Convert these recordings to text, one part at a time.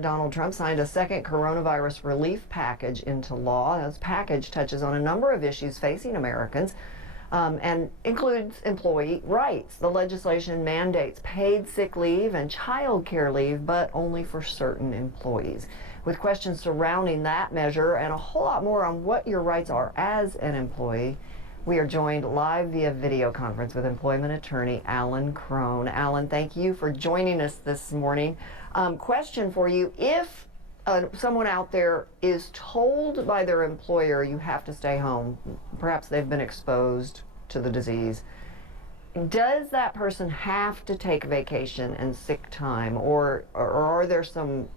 Donald Trump signed a second coronavirus relief package into law. This package touches on a number of issues facing Americans and includes employee rights. The legislation mandates paid sick leave and child care leave, but only for certain employees. With questions surrounding that measure and a whole lot more on what your rights are as an employee, we are joined live via video conference with employment attorney Alan Crone. Alan, thank you for joining us this morning. Question for you: if someone out there is told by their employer you have to stay home, perhaps they've been exposed to the disease, does that person have to take vacation and sick time, or are there some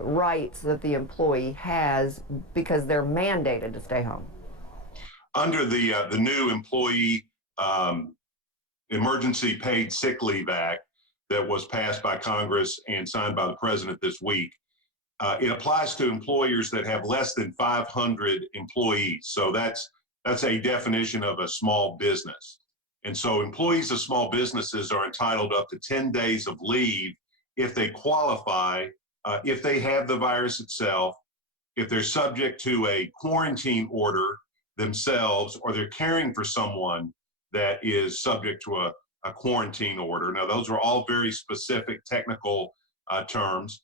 rights that the employee has because they're mandated to stay home? Under the new Employee Emergency Paid Sick Leave Act that was passed by Congress and signed by the President this week, it applies to employers that have less than 500 employees. So that's a definition of a small business. And so employees of small businesses are entitled up to 10 days of leave if they qualify, if they have the virus itself, if they're subject to a quarantine order themselves, or they're caring for someone that is subject to a quarantine order. Now, those are all very specific technical terms.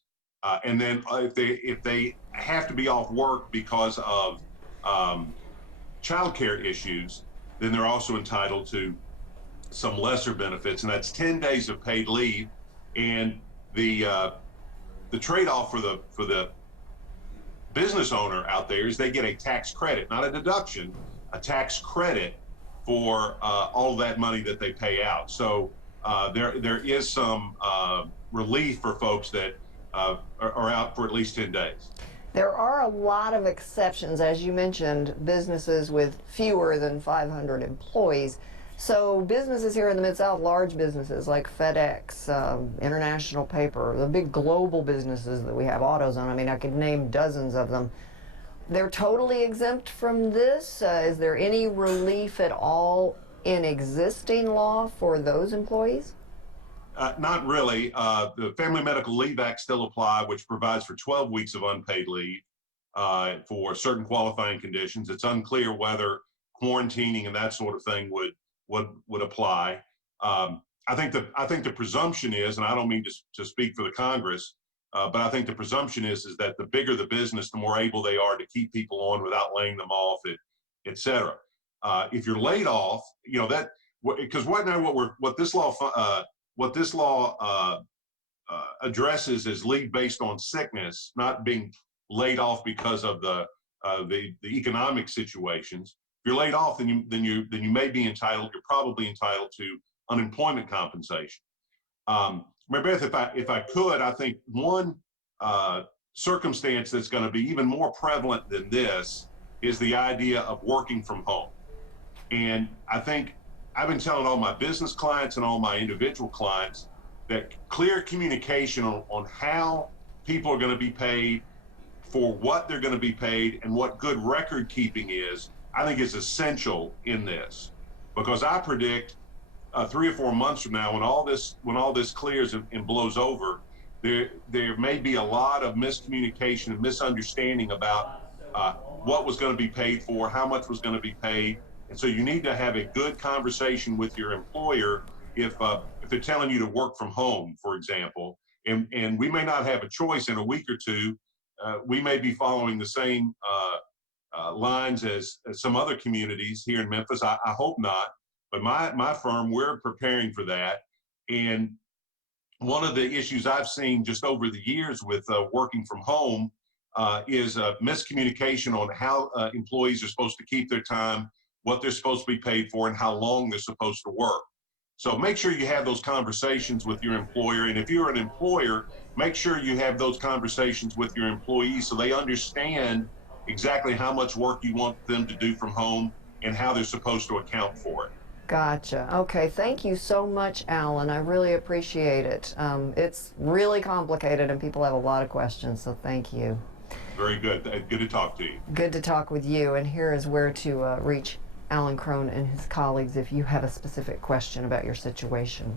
And then if they have to be off work because of childcare issues, then they're also entitled to some lesser benefits, and that's 10 days of paid leave. And the trade-off for the business owner out there is they get a tax credit, not a deduction, a tax credit for all that money that they pay out. So there is some relief for folks that are out for at least 10 days. There are a lot of exceptions, as you mentioned, businesses with fewer than 500 employees. So businesses here in the Mid-South, large businesses like FedEx, International Paper, the big global businesses that we have, AutoZone, I mean, I could name dozens of them. They're totally exempt from this. Is there any relief at all in existing law for those employees? Not really. The Family Medical Leave Act still applies, which provides for 12 weeks of unpaid leave for certain qualifying conditions. It's unclear whether quarantining and that sort of thing would apply. I think the presumption is, and I don't mean to speak for the Congress, but I think the presumption is that the bigger the business, the more able they are to keep people on without laying them off, et cetera. If you're laid off, you know that, because right now what this law addresses is leave based on sickness, not being laid off because of the economic situations. If you're laid off, then you may be entitled. You're probably entitled to unemployment compensation. Mary Beth, if I could, I think one circumstance that's going to be even more prevalent than this is the idea of working from home. And I think I've been telling all my business clients and all my individual clients that clear communication on how people are going to be paid, for what they're going to be paid, and what good record keeping is, I think is essential in this. Because I predict 3 or 4 months from now, when all this clears and blows over, there may be a lot of miscommunication and misunderstanding about what was going to be paid for, how much was going to be paid. And so you need to have a good conversation with your employer if they're telling you to work from home, for example. And we may not have a choice in a week or two. We may be following the same lines as some other communities here in Memphis. I hope not. But my firm, we're preparing for that. And one of the issues I've seen just over the years with working from home is miscommunication on how employees are supposed to keep their time, what they're supposed to be paid for, and how long they're supposed to work. So make sure you have those conversations with your employer. And if you're an employer, make sure you have those conversations with your employees so they understand exactly how much work you want them to do from home and how they're supposed to account for it. Gotcha. Okay, thank you so much, Alan. I really appreciate it. It's really complicated and people have a lot of questions, so thank you. Very good. Good to talk to you. Good to talk with you. And here is where to reach Alan Crone and his colleagues if you have a specific question about your situation.